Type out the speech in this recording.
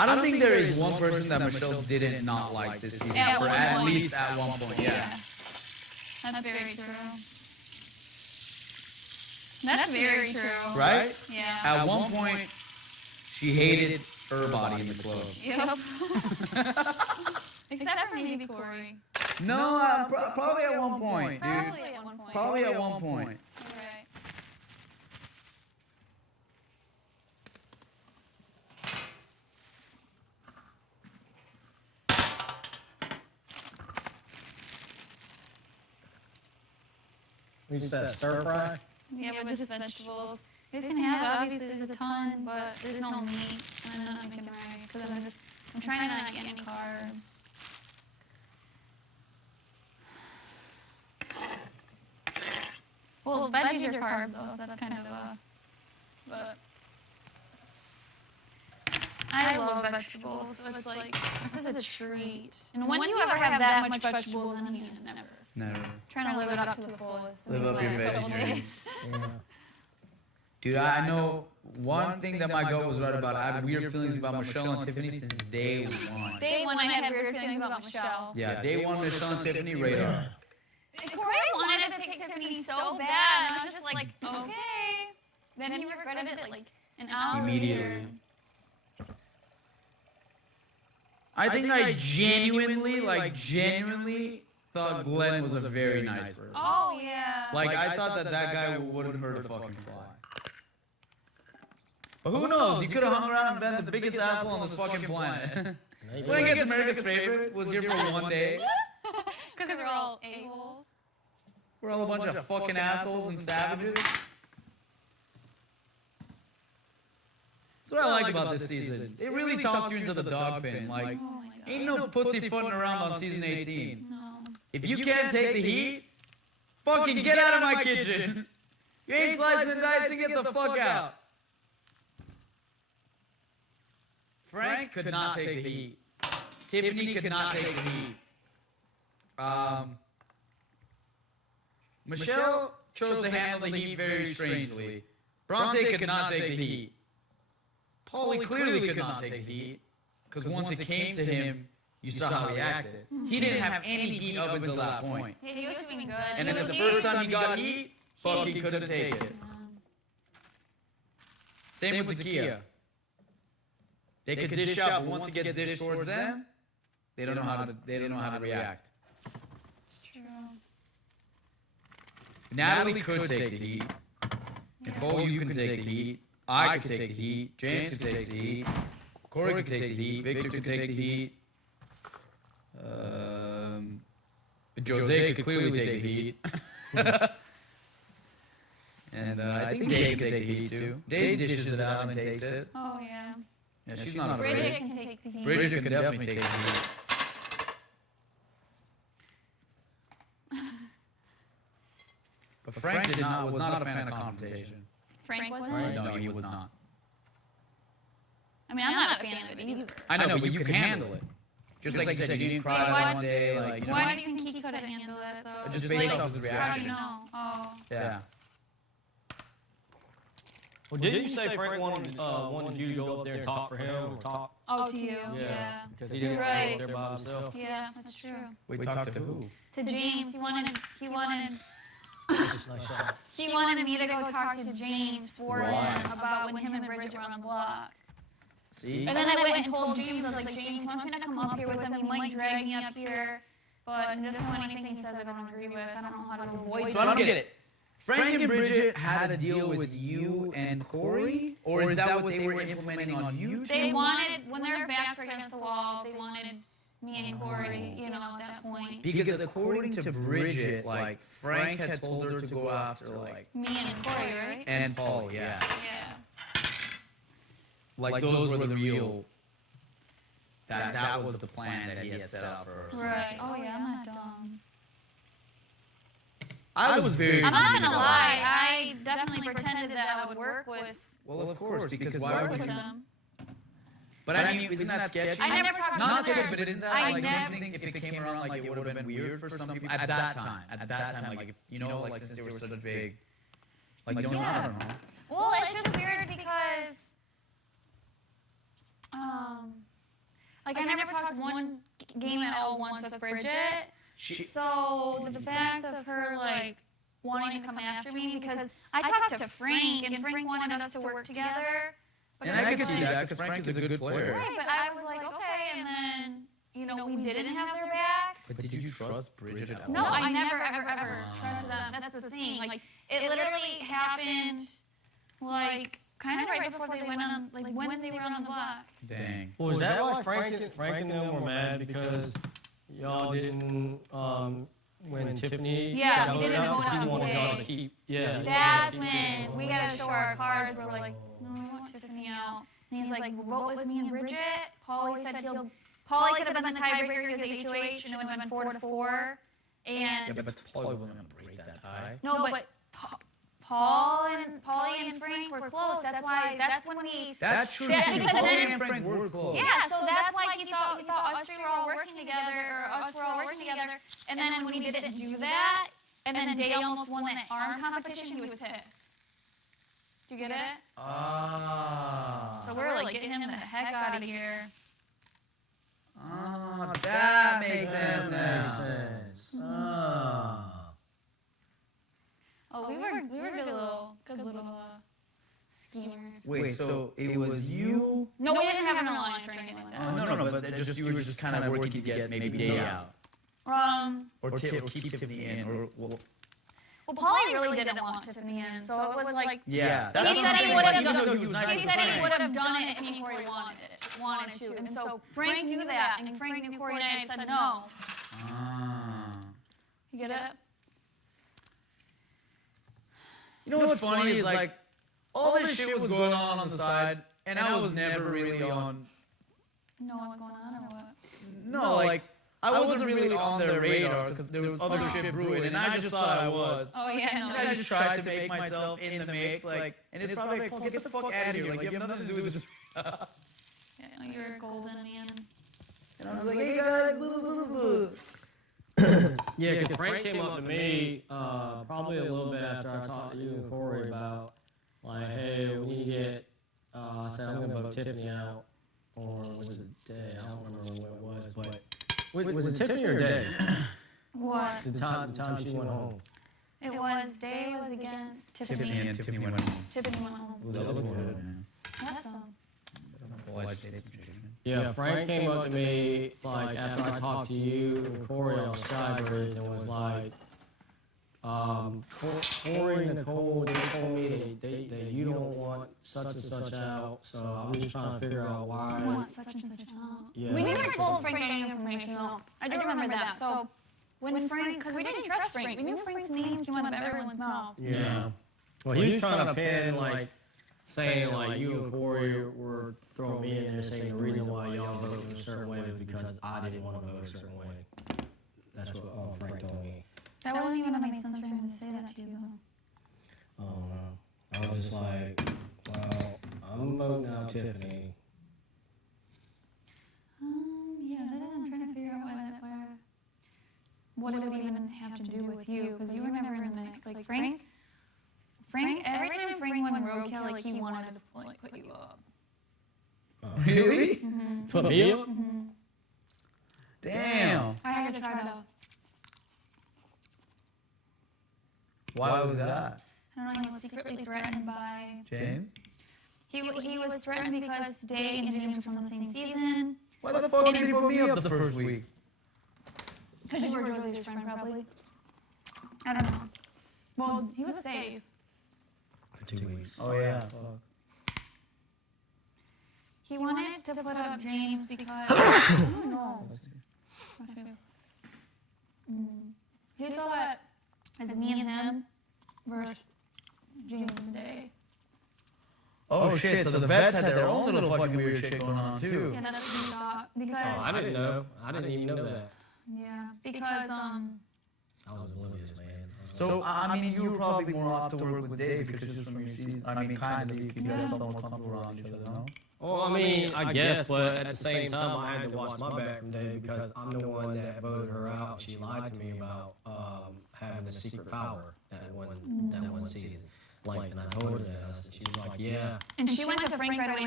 I don't think there is one person that Michelle didn't not like this season. At for one at point. least at one point, yeah. That's very true. That's very true. Right? Yeah. At one point, she hated her body in the club. Yep. Except for maybe Corey. No, probably at one point, dude. Probably at one point. Probably at one point. You're right. What's that, stir fry? Yeah, but just vegetables. You guys can have, obviously, there's a ton, but there's no meat. And I'm not making rice because I'm trying to not get any carbs. Well, veggies are carbs, though, so that's kind of a. But I love vegetables, so it's like, this is a treat. And when do you ever have that much vegetables in a meal? Never. Never. Trying to live it up to the fullest. Live up your These last couple veggie days. Yeah. Dude, I know one thing that my gut was right about. I had weird feelings about Michelle and Tiffany since day one. Day one, I had weird feelings about Michelle. Yeah, day one, Michelle and Tiffany radar. Corey wanted to pick Tiffany so bad, and I was just like, okay. Then he regretted it like an hour Immediately. later. I think I genuinely thought Glenn was a very nice person. Oh, yeah. Like, I thought that guy wouldn't hurt a fucking fly. But who knows? He could have hung around and been the biggest asshole on this fucking planet. Glenn gets America's favorite, was here for one day. Because we're all a-holes. We're all a bunch of fucking assholes and savages. That's what I like about this season. It really tossed you into the dog pen. Like, Oh, my God. ain't no pussyfooting around on season 18. No. If you can't take the heat, fucking get out of my kitchen. You ain't slicing and dicing, get the fuck out. Frank could not take the heat. Tiffany could not take the heat. Michelle chose to handle the heat very strangely. Bronte could not take the heat. Paulie clearly could not take the heat, because once it came to him, you saw how he acted. He didn't have any heat up until that point. He was doing good. And then the first time he got heat, fucking couldn't take it. Same with Zakiya. They could dish out, but once it gets dished towards them, they don't know how to react. True. Natalie could take the heat. Nicole, you can take the heat. I could take the heat. James could take the heat. Corey could take the heat. Victor could take the heat. Jose could clearly take the heat. And I think Dave could take the heat too. Dave dishes it out and takes it. Oh, yeah. Yeah, she's not Bridget afraid. can take the heat. Bridget can definitely take the heat. But Frank was not a fan of confrontation. Frank wasn't? No, he was not. I mean, I'm not a fan of it either. I know, but you can handle it. Just like you said, you didn't cry that one day. Like, you know, Why do you think he couldn't handle it, though? Just based off his How do reaction. you know? Oh. Yeah. Well, didn't you say Frank wanted you to go up there and talk for him or talk? Oh, to you? Yeah. Because he didn't You're go right. up there by himself. Yeah, that's true. We talked to who? To James, he wanted It's a nice shot. He wanted me to go talk to James for him about when him and Bridget were on the block. See? And then I went and told James, I was like, James wants me to come up here with him. He might drag me up here, but just so anything he says I don't agree with. I don't know how to voice So I don't it. get it. Frank and Bridget had a deal with you and Corey? Or is that what they were implementing on you two? They wanted, when their backs were against the wall, they wanted me and Corey, you know, at that point. Because according to Bridget, like, Frank had told her to go after, like... Me and Corey, right? And Paul, yeah. Yeah. Like, those were the real... That was the plan that he had set out for us. Right. Oh, yeah, I'm not dumb. I was very... I'm not gonna lie, I definitely pretended that I would work with Well, of course, because why would you... them. But I mean, isn't that sketchy? I never talked Not to her. sketchy, but isn't that I like, never- don't you think if it came around, like, it would have been weird for some people? At that time, like, if, you know, like, since they were such big... Like, don't I don't know. Well, it's just weird because, talked one game at all once with Bridget. So the fact of her like wanting to come after me, because I talked to Frank and Frank wanted us to work together. And I could see that because Frank is a good player. Right, but I was like, okay, and then, you know, we didn't have their backs. But did you trust Bridget at all? No, I never, ever trusted them. That's the thing. Like, it literally happened, like, kind of right before they went on, like, when they were on the block. Dang. Well, is that why Frank and them were mad because y'all didn't when Tiffany Yeah, got we voted didn't out? vote She on wanted y'all to Dave. keep. Yeah. That's when we had to show our cards. We're like, no, we want Tiffany out. And he's like, vote with me and Bridget. Paulie said Paulie could have been the tiebreaker. He was HOH, and it would have been 4-4. And Yeah, but Paulie wasn't going to break that tie. no, but Paulie and Frank were close. That's when we. That's true. Yeah, too. because Paulie then- and Frank were close. Yeah, so that's why he thought us three were all working together, or us were all working together. And then when we didn't do that, and then Day almost won that arm competition, he was pissed. Do you get it? Ah. So we're like, get him the heck out of here. Ah, that makes sense now. Makes sense. Ah. Oh, we were good little schemers. Wait, so it was you? No, we didn't have an lunch or anything like Oh, that. no, but just you were just kind of working to get maybe Day out. Or keep Tiffany in. Well, Paulie really didn't want Tiffany in, so it was like. Yeah. He said he would have Even though done. he was nice He to said he Frank. would have done it if Corey wanted to, and so Frank knew that, and Frank knew Corey and I said no. Ah. You get it? You know what's funny is like all this shit was going on the side, and I was never really on. Know what's going on or what? No, like I wasn't really on their radar because there was other shit brewing, and I just thought I was. Oh yeah, And I just tried to make myself in the mix, like, and it's probably like, get the fuck out of here, like you have nothing to do with this. Yeah, you're a golden man. And I was like, hey guys, blah, blah, blah, blah. Yeah, because Frank came up to me probably a little bit after I talked to you and Corey about, like, hey, we need to get, I said, I'm going to vote Tiffany out, or was it Day? I don't remember what it was, but was it Tiffany or Day? What? The time she went home. It was Day was against Tiffany. Tiffany went home. Tiffany went home. Ooh, that was good, man. That's some. Well, I just ate some chicken. Yeah, Frank came up to me, like, after I talked to you and Corey on Skybridge, and was like, Corey and Nicole, they told me that you don't want such and such out, so I'm just trying to figure out why. I want such and such out. Yeah. We never told Frank any information though. I do remember that. So when Frank, because we didn't trust Frank, we knew Frank's names came out of everyone's mouth. Yeah. Well, he was trying to pin, like, saying, like, you and Corey were throwing me in there, saying the reason why y'all voted a certain way was because I didn't want to vote a certain way. That's what Frank told me. That wouldn't even have made sense for him to say that to you though. Oh, no. I was just like, well, I'm voting out Tiffany. Yeah, I'm trying to figure out what it would even have to do with you, because you were never in the mix. Like Frank, every time Frank went roadkill, like he wanted to like put you up. Really? Mm-hmm. Put me up? Mm-hmm. Damn. I had to try to. Why was that? I don't know. He was secretly threatened by James? He was threatened because Day and James were from the same season. Why the fuck did he put me up the first week? Because you were Josie's friend, probably. I don't know. Well, he was safe. For 2 weeks. Oh yeah. He wanted to put up James because I don't know. He saw it as me and him versus James and Day. Oh shit, so the vets had their own little fucking weird shit going on too. Yeah, that's what he thought. Because Oh, I didn't know. I didn't even know that. yeah, because I was oblivious, man. So, I mean, you were probably more apt to work with Dave because just from your season, I mean, kind of, you guys felt more comfortable around each other, no? Well, I mean, I guess, but at the same time, I had to watch my back from Dave because I'm the one that voted her out. And she lied to me about having the secret power that one season. Like, and I told her that. I said, she was like, yeah. and she went to Frank right away